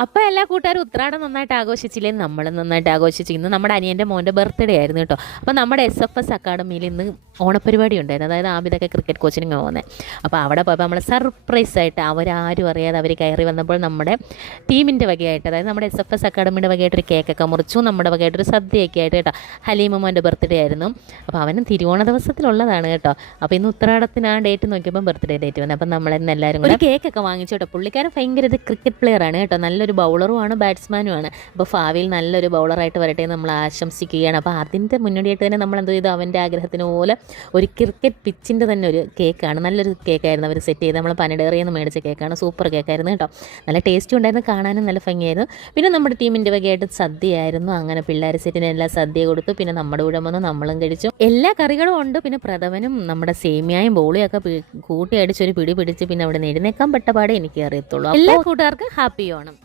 അപ്പോൾ എല്ലാ കൂട്ടുകാരും ഉത്രാടം നന്നായിട്ട് ആഘോഷിച്ചില്ലേ? നമ്മളും നന്നായിട്ട് ആഘോഷിച്ചു. ഇന്ന് നമ്മുടെ അനിയൻ്റെ മോൻ്റെ ബർത്ത്ഡേ ആയിരുന്നു കേട്ടോ. അപ്പോൾ നമ്മുടെ SFS അക്കാഡമിയിൽ ഇന്ന് ഓണപ്പരിപാടി ഉണ്ടായിരുന്നു. അതായത് ആബിദൊക്കെ ക്രിക്കറ്റ് കോച്ചിന് പോകുന്നത്. അപ്പോൾ അവിടെ പോയപ്പോൾ നമ്മൾ സർപ്രൈസായിട്ട് അവരാരും അറിയാതെ അവർ കയറി വന്നപ്പോൾ നമ്മുടെ ടീമിൻ്റെ വകയായിട്ട്, അതായത് നമ്മുടെ SFS അക്കാഡമിയുടെ വകയായിട്ടൊരു കേക്കൊക്കെ മുറിച്ചു. നമ്മുടെ വകയായിട്ടൊരു സദ്യയൊക്കെ ആയിട്ട് കേട്ടോ. ഹലീമ മോൻ്റെ ബർത്ത്ഡേ ആയിരുന്നു. അപ്പോൾ അവനും തിരുവോണ ദിവസത്തിലുള്ളതാണ് കേട്ടോ. അപ്പോൾ ഇന്ന് ഉത്രാടത്തിന് ആ ഡേറ്റ് നോക്കിയപ്പോൾ ബർത്ത്ഡേ ഡേറ്റ് വന്നു. അപ്പം നമ്മളെന്ന് എല്ലാവരും കൂടി കേക്കൊക്കെ വാങ്ങിച്ചു കേട്ടോ. പുള്ളിക്കാരൻ ഭയങ്കര ഇത് ക്രിക്കറ്റ് പ്ലെയറാണ് കേട്ടോ. നല്ലൊരു ബൗളറുമാണ് ഭാവിയിൽ അപ്പോൾ ഭാവിയിൽ നല്ലൊരു ബൗളറായിട്ട് വരട്ടെ എന്ന് നമ്മൾ ആശംസിക്കുകയാണ്. അപ്പോൾ അതിൻ്റെ മുന്നോടിയായിട്ട് തന്നെ നമ്മൾ എന്ത് ചെയ്തു, അവൻ്റെ ആഗ്രഹത്തിന് പോലെ ഒരു ക്രിക്കറ്റ് പിച്ചിൻ്റെ തന്നെ ഒരു കേക്കാണ്, നല്ലൊരു കേക്കായിരുന്നു അവർ സെറ്റ് ചെയ്ത്. നമ്മൾ പനഡേറിയിൽ നിന്ന് മേടിച്ച കേക്കാണ്. സൂപ്പർ കേക്കായിരുന്നു കേട്ടോ. നല്ല ടേസ്റ്റും ഉണ്ടായിരുന്നു, കാണാനും നല്ല ഭംഗിയായിരുന്നു. പിന്നെ നമ്മുടെ ടീമിൻ്റെ വകയായിട്ട് സദ്യയായിരുന്നു. അങ്ങനെ പിള്ളേർ സെറ്റിന് എല്ലാം സദ്യ കൊടുത്തു. പിന്നെ നമ്മുടെ കൂടെ വന്ന് നമ്മളും കഴിച്ചു. എല്ലാ കറികളും ഉണ്ട്. പിന്നെ പ്രഥമനും നമ്മുടെ സേമിയായും ബോളിയൊക്കെ കൂട്ടി അടിച്ചൊരു പിടി പിടിച്ച് പിന്നെ അവിടെ നിന്ന് എഴുന്നേക്കാൻ പെട്ടപാടെ എനിക്ക് അറിയത്തുള്ളൂ. എല്ലാ കൂട്ടുകാർക്കും ഹാപ്പി ഓണം.